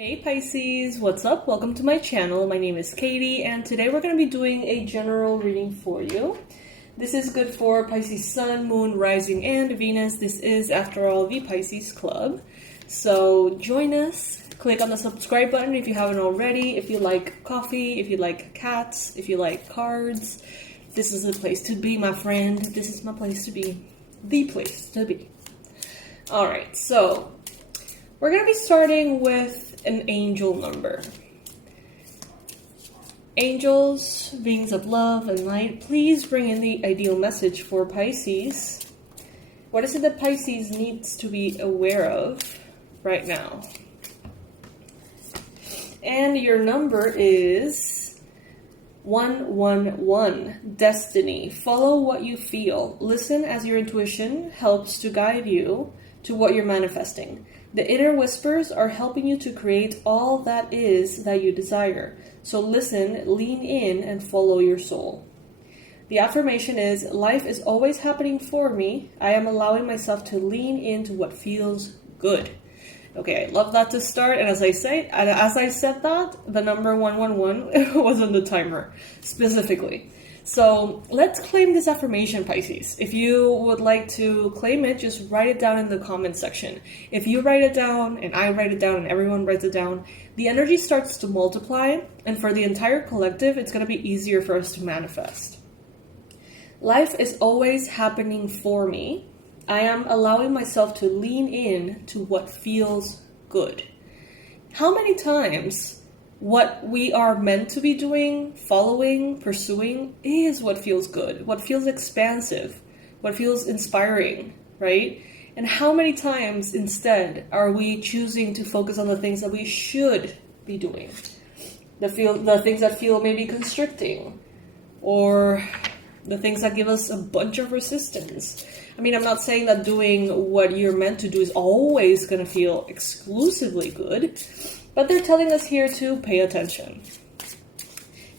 Hey Pisces, what's up? Welcome to my channel. My name is Katie and today we're going to be doing a general reading for you. This is good for Pisces Sun, Moon, Rising, and Venus. This is, after all, the Pisces Club. So join us. Click on the subscribe button if you haven't already. If you like coffee, if you like cats, if you like cards, this is the place to be, my friend. This is my place to be. The place to be. Alright, so we're going to be starting with an angel number. Angels, beings of love and light, please bring in the ideal message for Pisces. What is it that Pisces needs to be aware of right now? And your number is 111, Destiny. Follow what you feel. Listen as your intuition helps to guide you to what you're manifesting. The inner whispers are helping you to create all that is that you desire. So listen, lean in, and follow your soul. The affirmation is, life is always happening for me. I am allowing myself to lean into what feels good. Okay, I love that to start. And as I said that, the number 111 was on the timer, specifically. So let's claim this affirmation, Pisces. If you would like to claim it, just write it down in the comment section. If you write it down, and I write it down, and everyone writes it down, the energy starts to multiply, and for the entire collective, it's going to be easier for us to manifest. Life is always happening for me. I am allowing myself to lean in to what feels good. How many times what we are meant to be doing, following, pursuing is what feels good, what feels expansive, what feels inspiring, right? And how many times instead are we choosing to focus on the things that we should be doing? The things that feel maybe constricting, or the things that give us a bunch of resistance. I mean, I'm not saying that doing what you're meant to do is always going to feel exclusively good, but they're telling us here to pay attention.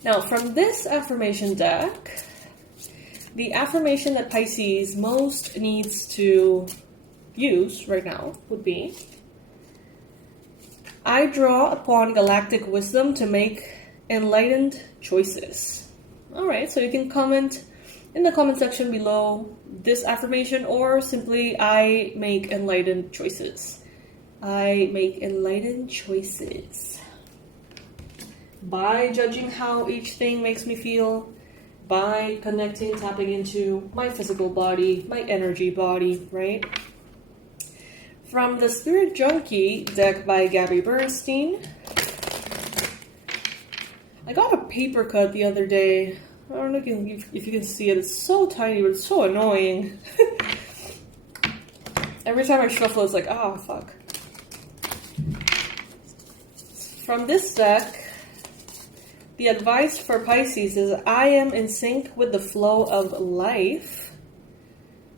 Now, from this affirmation deck, the affirmation that Pisces most needs to use right now would be, I draw upon galactic wisdom to make enlightened choices. Alright, so you can comment in the comment section below this affirmation, or simply, I make enlightened choices. I make enlightened choices. By judging how each thing makes me feel, by connecting, tapping into my physical body, my energy body, right? From the Spirit Junkie deck by Gabby Bernstein. I got a paper cut the other day. I don't know if you can see it. It's so tiny, but it's so annoying. Every time I shuffle, it's like, oh, fuck. From this deck, the advice for Pisces is, I am in sync with the flow of life.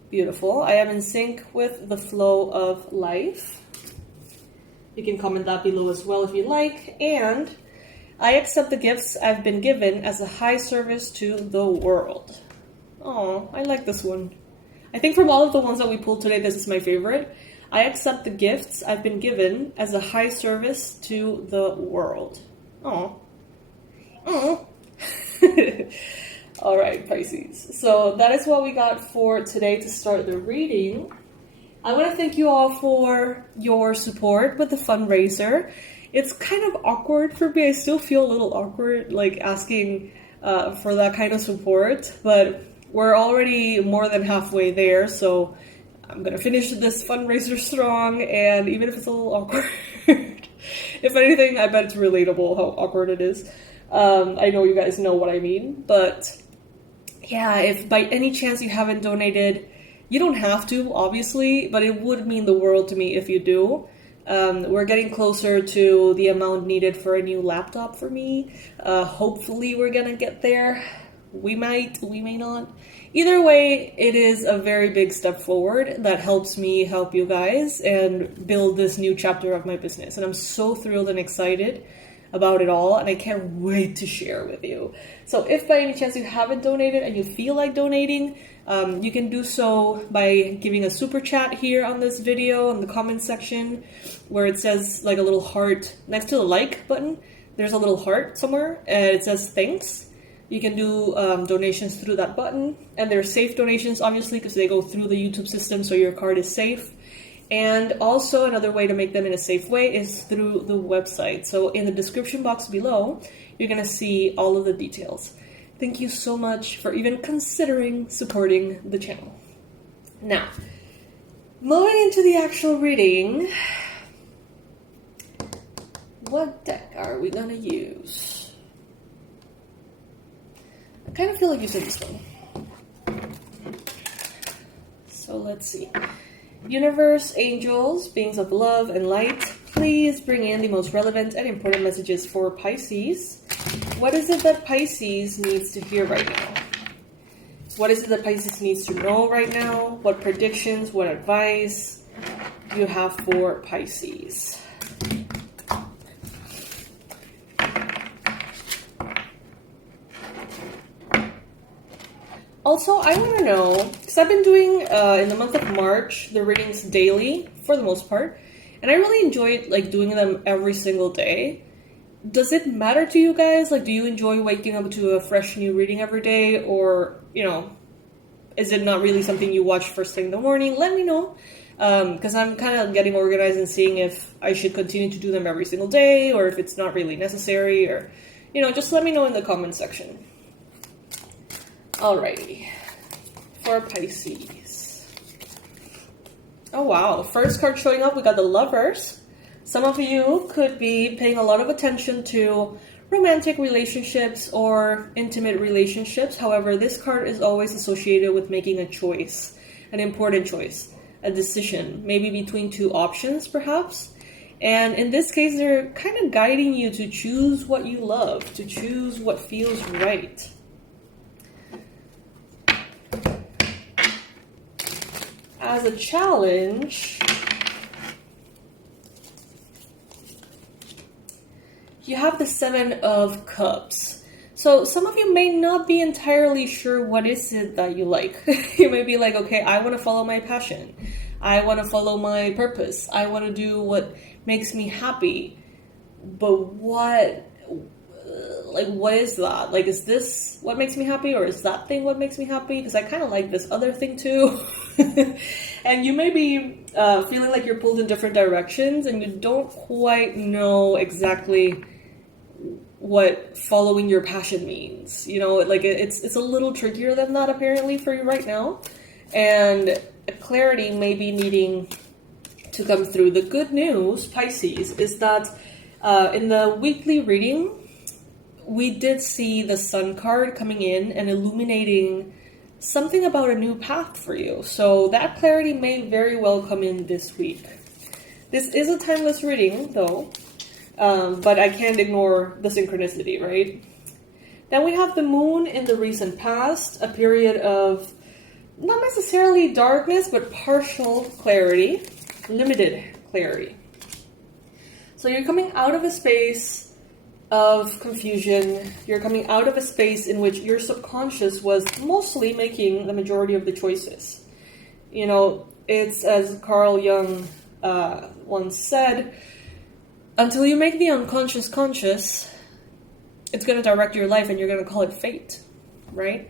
Beautiful. I am in sync with the flow of life. You can comment that below as well if you like. And I accept the gifts I've been given as a high service to the world. Oh, I like this one. I think from all of the ones that we pulled today, this is my favorite. I accept the gifts I've been given as a high service to the world. Oh. Oh. Alright, Pisces. So that is what we got for today to start the reading. I want to thank you all for your support with the fundraiser. It's kind of awkward for me. I still feel a little awkward, like asking for that kind of support, but we're already more than halfway there, so I'm gonna finish this fundraiser strong, and even if it's a little awkward, if anything, I bet it's relatable how awkward it is. I know you guys know what I mean, but yeah, if by any chance you haven't donated, you don't have to, obviously, but it would mean the world to me if you do. We're getting closer to the amount needed for a new laptop for me. Hopefully we're gonna get there. We might, we may not. Either way, it is a very big step forward that helps me help you guys and build this new chapter of my business. And I'm so thrilled and excited about it all, and I can't wait to share with you. So if by any chance you haven't donated and you feel like donating, you can do so by giving a super chat here on this video in the comment section, where it says like a little heart next to the like button. There's a little heart somewhere and it says thanks. You can do donations through that button, and they're safe donations obviously because they go through the YouTube system, so your card is safe. And also another way to make them in a safe way is through the website. So in the description box below, you're gonna see all of the details. Thank you so much for even considering supporting the channel. Now, moving into the actual reading, what deck are we gonna use? I kind of feel like using this one. So let's see. Universe, angels, beings of love and light, please bring in the most relevant and important messages for Pisces. What is it that Pisces needs to hear right now? What is it that Pisces needs to know right now? What predictions, what advice you have for Pisces? Also, I want to know, because I've been doing, in the month of March, the readings daily, for the most part, and I really enjoyed, like, doing them every single day. Does it matter to you guys? Like, do you enjoy waking up to a fresh new reading every day, or, you know, is it not really something you watch first thing in the morning? Let me know, because I'm kind of getting organized and seeing if I should continue to do them every single day, or if it's not really necessary, or, you know, just let me know in the comment section. Alrighty, for Pisces. Oh wow, first card showing up, we got the Lovers. Some of you could be paying a lot of attention to romantic relationships or intimate relationships. However, this card is always associated with making a choice, an important choice, a decision, maybe between two options perhaps. And in this case, they're kind of guiding you to choose what you love, to choose what feels right. As a challenge, you have the Seven of Cups. So some of you may not be entirely sure what is it that you like. You may be like, okay, I want to follow my passion. I want to follow my purpose. I want to do what makes me happy. But what is that? Like, is this what makes me happy, or is that thing what makes me happy? Because I kind of like this other thing too. And you may be feeling like you're pulled in different directions and you don't quite know exactly what following your passion means. You know, like it's a little trickier than that apparently for you right now. And clarity may be needing to come through. The good news, Pisces, is that in the weekly reading, we did see the Sun card coming in and illuminating something about a new path for you. So that clarity may very well come in this week. This is a timeless reading, though, but I can't ignore the synchronicity, right? Then we have the Moon in the recent past, a period of not necessarily darkness, but partial clarity, limited clarity. So you're coming out of a space of confusion. You're coming out of a space in which your subconscious was mostly making the majority of the choices. You know, it's as Carl Jung once said, until you make the unconscious conscious, it's going to direct your life and you're going to call it fate, right?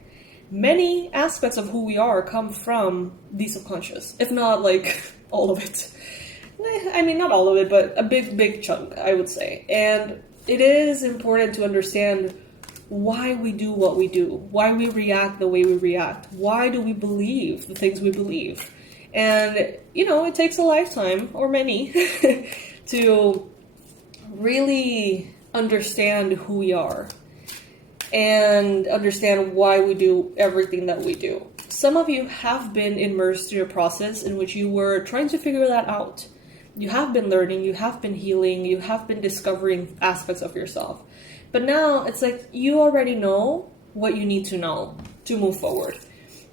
Many aspects of who we are come from the subconscious, if not like all of it. I mean, not all of it, but a big chunk, I would say. And it is important to understand why we do what we do, why we react the way we react, why do we believe the things we believe. And, you know, it takes a lifetime, or many, to really understand who we are and understand why we do everything that we do. Some of you have been immersed in a process in which you were trying to figure that out. You have been learning, you have been healing, you have been discovering aspects of yourself. But now it's like you already know what you need to know to move forward.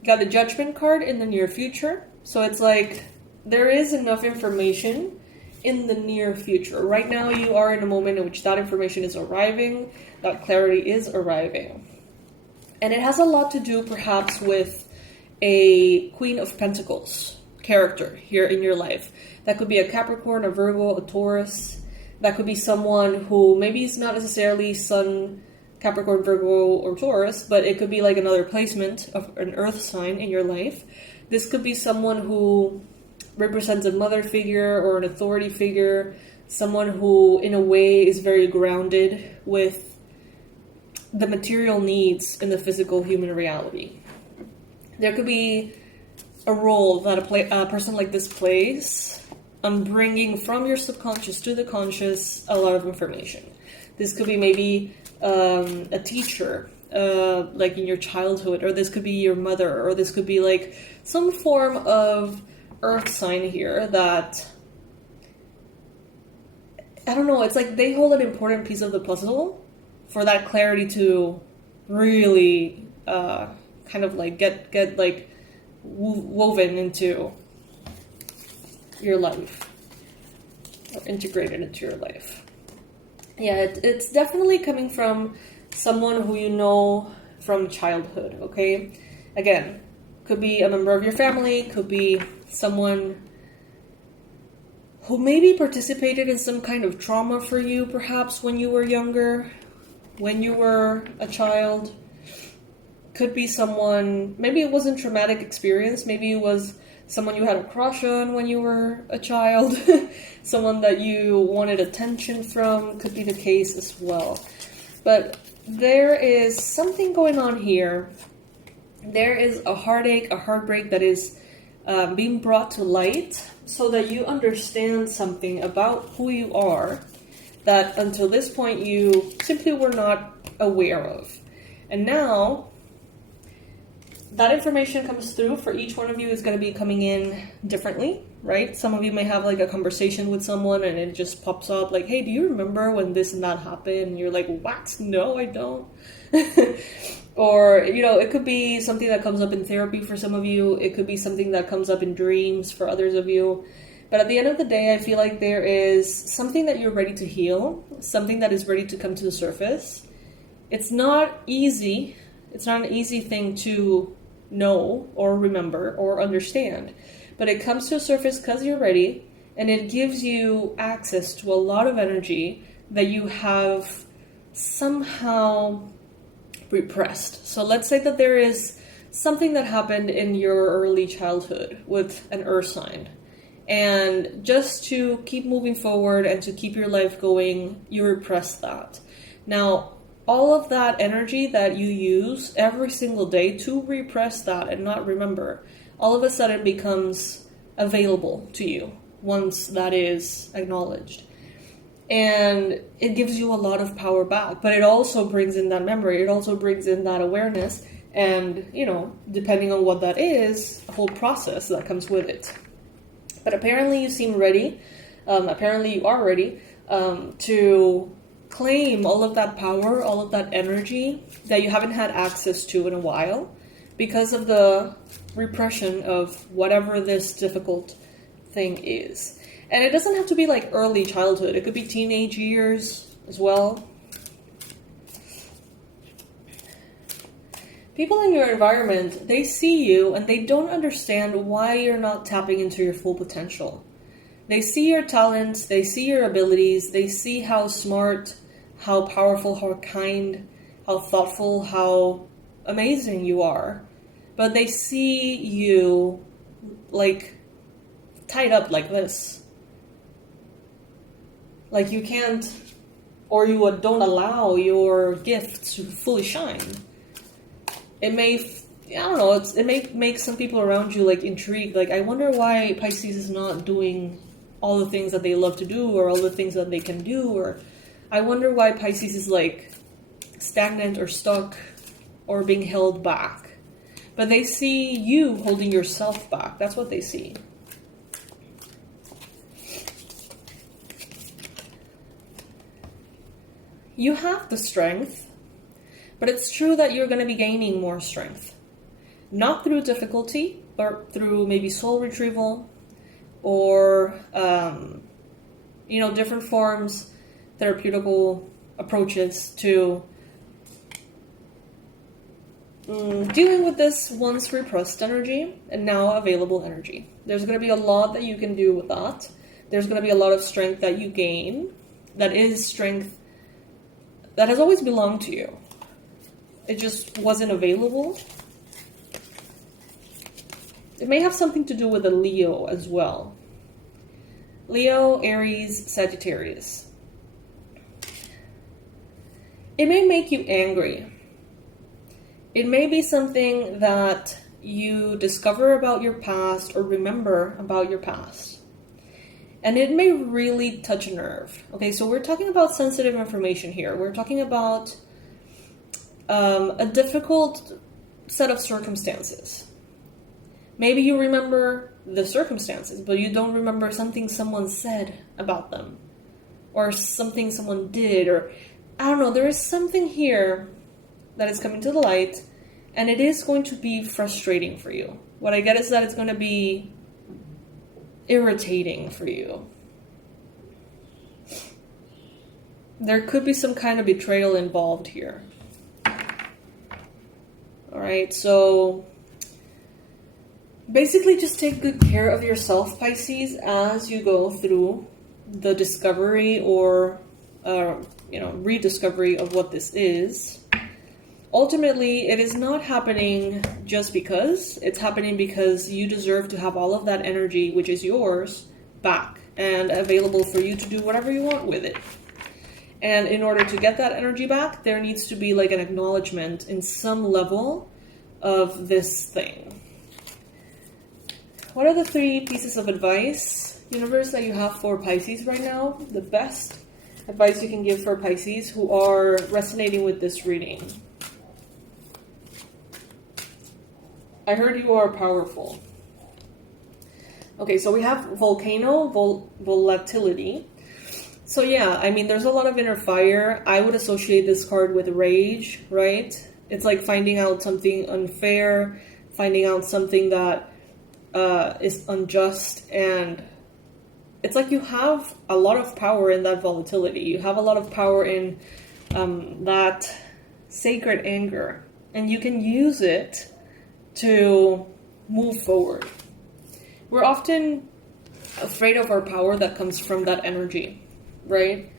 You got the Judgment card in the near future. So it's like there is enough information in the near future. Right now, you are in a moment in which that information is arriving, that clarity is arriving. And it has a lot to do, perhaps, with a Queen of Pentacles character here in your life. That could be a Capricorn, a Virgo, a Taurus. That could be someone who maybe is not necessarily Sun, Capricorn, Virgo, or Taurus, but it could be like another placement of an earth sign in your life. This could be someone who represents a mother figure or an authority figure, someone who in a way is very grounded with the material needs in the physical human reality. There could be a role that a person like this plays on bringing from your subconscious to the conscious a lot of information. This could be maybe a teacher, like in your childhood, or this could be your mother, or this could be like some form of earth sign here that, I don't know, it's like they hold an important piece of the puzzle for that clarity to really kind of like get like woven into your life, or integrated into your life. Yeah, it's definitely coming from someone who you know from childhood, okay? Again, could be a member of your family, could be someone who maybe participated in some kind of trauma for you, perhaps when you were younger, when you were a child. Could be someone, maybe it wasn't a traumatic experience, maybe it was someone you had a crush on when you were a child, someone that you wanted attention from, could be the case as well. But there is something going on here. There is a heartache, a heartbreak that is being brought to light so that you understand something about who you are that until this point you simply were not aware of. And now that information comes through. For each one of you is going to be coming in differently, right? Some of you may have like a conversation with someone and it just pops up like, hey, do you remember when this and that happened? And you're like, what? No, I don't. Or, you know, it could be something that comes up in therapy for some of you. It could be something that comes up in dreams for others of you. But at the end of the day, I feel like there is something that you're ready to heal, something that is ready to come to the surface. It's not easy. It's not an easy thing to know or remember or understand. But it comes to the surface because you're ready, and it gives you access to a lot of energy that you have somehow repressed. So let's say that there is something that happened in your early childhood with an earth sign. And just to keep moving forward and to keep your life going, you repress that. Now, all of that energy that you use every single day to repress that and not remember, all of a sudden becomes available to you once that is acknowledged. And it gives you a lot of power back, but it also brings in that memory. It also brings in that awareness. And, you know, depending on what that is, a whole process that comes with it. But apparently you seem ready. Apparently you are ready to claim all of that power, all of that energy that you haven't had access to in a while because of the repression of whatever this difficult thing is. And it doesn't have to be like early childhood. It could be teenage years as well. People in your environment, they see you and they don't understand why you're not tapping into your full potential. They see your talents, they see your abilities, they see how smart, how powerful, how kind, how thoughtful, how amazing you are. But they see you like tied up like this. Like you can't, or you don't allow your gifts to fully shine. It may, I don't know, it may make some people around you like intrigued. Like, I wonder why Pisces is not doing all the things that they love to do or all the things that they can do. Or I wonder why Pisces is like stagnant or stuck or being held back. But they see you holding yourself back. That's what they see. You have the strength, but it's true that you're going to be gaining more strength. Not through difficulty, but through maybe soul retrieval or you know, different forms, therapeutical approaches to dealing with this once repressed energy and now available energy. There's going to be a lot that you can do with that. There's going to be a lot of strength that you gain. That is strength that has always belonged to you. It just wasn't available. It may have something to do with a Leo as well. Leo, Aries, Sagittarius. It may make you angry. It may be something that you discover about your past or remember about your past. And it may really touch a nerve. Okay, so we're talking about sensitive information here. We're talking about a difficult set of circumstances. Maybe you remember the circumstances, but you don't remember something someone said about them. Or something someone did, or I don't know, there is something here that is coming to the light, and it is going to be frustrating for you. What I get is that it's going to be irritating for you. There could be some kind of betrayal involved here. Alright, so basically just take good care of yourself, Pisces, as you go through the discovery or rediscovery of what this is. Ultimately, it is not happening just because. It's happening because you deserve to have all of that energy, which is yours, back and available for you to do whatever you want with it. And in order to get that energy back, there needs to be like an acknowledgement in some level of this thing. What are the 3 pieces of advice, universe, that you have for Pisces right now? The best advice you can give for Pisces who are resonating with this reading. I heard you are powerful. Okay, so we have volcano, volatility. So yeah, I mean, there's a lot of inner fire. I would associate this card with rage, right? It's like finding out something unfair, finding out something that is unjust, and it's like you have a lot of power in that volatility. You have a lot of power in that sacred anger, and you can use it to move forward. We're often afraid of our power that comes from that energy, right?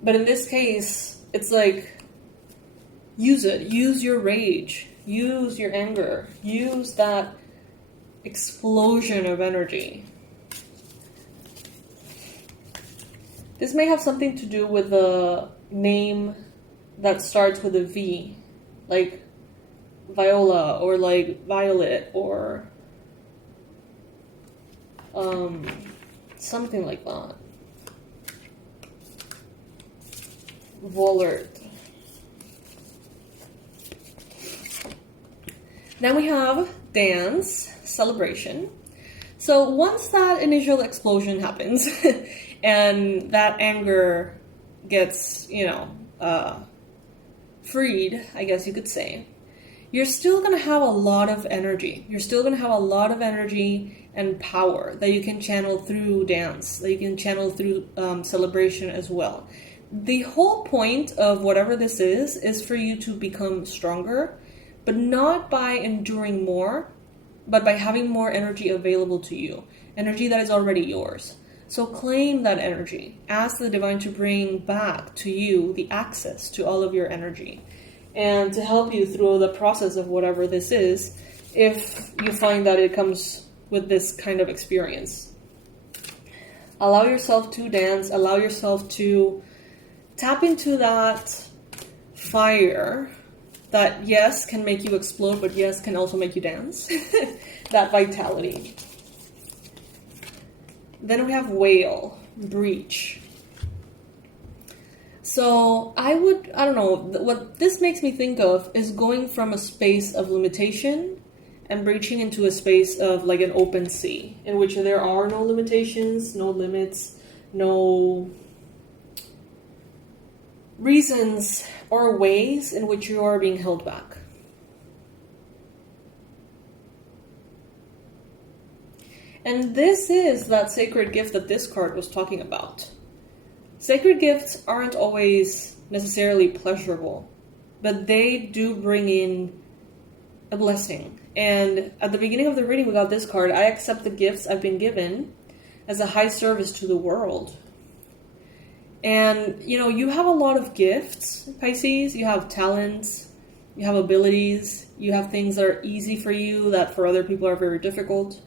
But in this case, it's like, use it. Use your rage. Use your anger. Use that explosion of energy. This may have something to do with a name that starts with a V, like Viola, or like Violet, or something like that. Vollert. Then we have dance, celebration. So once that initial explosion happens and that anger gets, freed, I guess you could say, you're still going to have a lot of energy. You're still going to have a lot of energy and power that you can channel through dance, that you can channel through celebration as well. The whole point of whatever this is for you to become stronger, but not by enduring more, but by having more energy available to you, energy that is already yours. So claim that energy. Ask the divine to bring back to you the access to all of your energy, and to help you through the process of whatever this is, if you find that it comes with this kind of experience. Allow yourself to dance, allow yourself to tap into that fire that, yes, can make you explode, but yes, can also make you dance. That vitality. Then we have whale, breach. So I don't know, what this makes me think of is going from a space of limitation and breaching into a space of like an open sea, in which there are no limitations, no limits, no reasons or ways in which you are being held back. And this is that sacred gift that this card was talking about. Sacred gifts aren't always necessarily pleasurable, but they do bring in a blessing. And at the beginning of the reading, we got this card: I accept the gifts I've been given as a high service to the world. And, you have a lot of gifts, Pisces. You have talents, you have abilities, you have things that are easy for you that for other people are very difficult.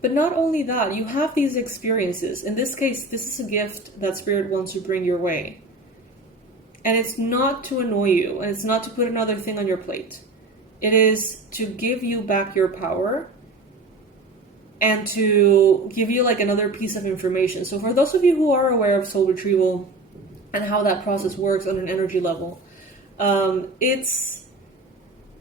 But not only that, you have these experiences. In this case, this is a gift that Spirit wants to bring your way. And it's not to annoy you, and it's not to put another thing on your plate. It is to give you back your power and to give you like another piece of information. So for those of you who are aware of soul retrieval and how that process works on an energy level, it's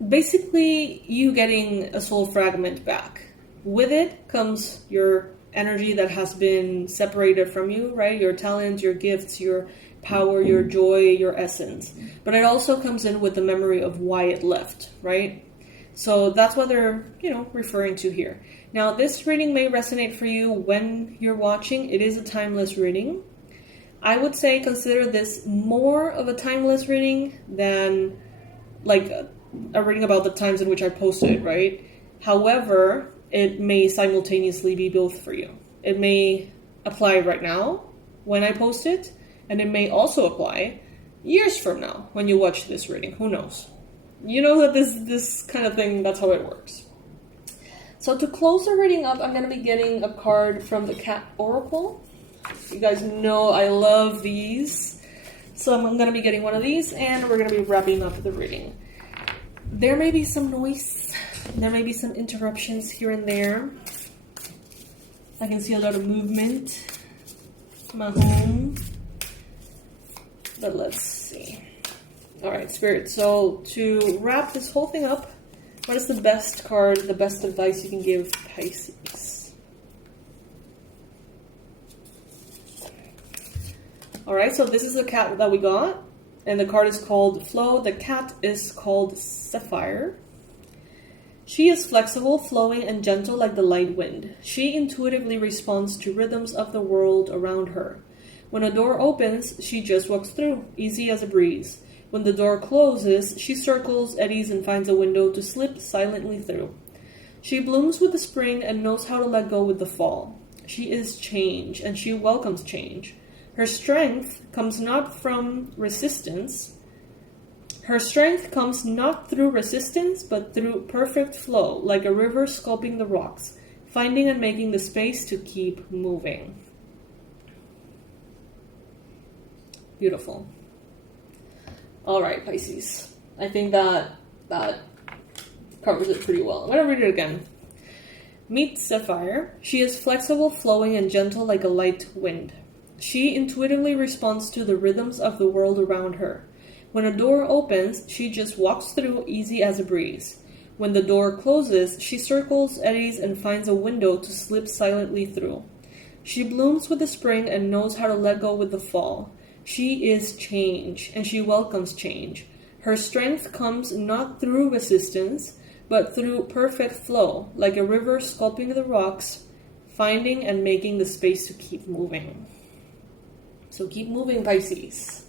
basically you getting a soul fragment back. With it comes your energy that has been separated from you, right? Your talents, your gifts, your power, your joy, your essence. But it also comes in with the memory of why it left, right? So that's what they're, referring to here. Now, this reading may resonate for you when you're watching. It is a timeless reading. I would say consider this more of a timeless reading than like a reading about the times in which I posted, right? However, it may simultaneously be both for you. It may apply right now when I post it, and it may also apply years from now when you watch this reading. Who knows? You know that this kind of thing, that's how it works. So to close the reading up, I'm going to be getting a card from the Cat Oracle. You guys know I love these. So I'm going to be getting one of these, and we're going to be wrapping up the reading. There may be some noise. There may be some interruptions here and there. I can see a lot of movement in my home. But let's see. Alright, Spirit. So to wrap this whole thing up, what is the best card, the best advice you can give Pisces? Alright, so this is the cat that we got. And the card is called Flow. The cat is called Sapphire. She is flexible, flowing, and gentle like the light wind. She intuitively responds to rhythms of the world around her. When a door opens, she just walks through, easy as a breeze. When the door closes, she circles, eddies, and finds a window to slip silently through. She blooms with the spring and knows how to let go with the fall. She is change, and she welcomes change. Her strength comes not from resistance. Her strength comes not through resistance, but through perfect flow, like a river sculpting the rocks, finding and making the space to keep moving. Beautiful. All right, Pisces. I think that covers it pretty well. I'm going to read it again. Meet Sapphire. She is flexible, flowing, and gentle like a light wind. She intuitively responds to the rhythms of the world around her. When a door opens, she just walks through, easy as a breeze. When the door closes, she circles, eddies, and finds a window to slip silently through. She blooms with the spring and knows how to let go with the fall. She is change, and she welcomes change. Her strength comes not through resistance, but through perfect flow, like a river sculpting the rocks, finding and making the space to keep moving. So keep moving, Pisces.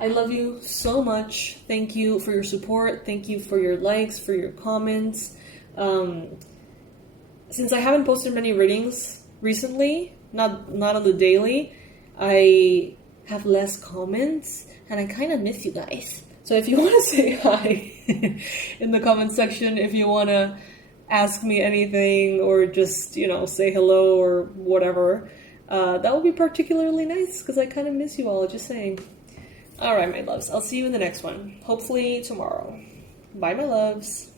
I love you so much. Thank you for your support. Thank you for your likes, for your comments. Since I haven't posted many readings recently, not on the daily, I have less comments, and I kind of miss you guys. So if you want to say hi in the comment section, if you want to ask me anything, or just, say hello or whatever, that would be particularly nice, because I kind of miss you all, just saying. Alright, my loves, I'll see you in the next one. Hopefully tomorrow. Bye, my loves.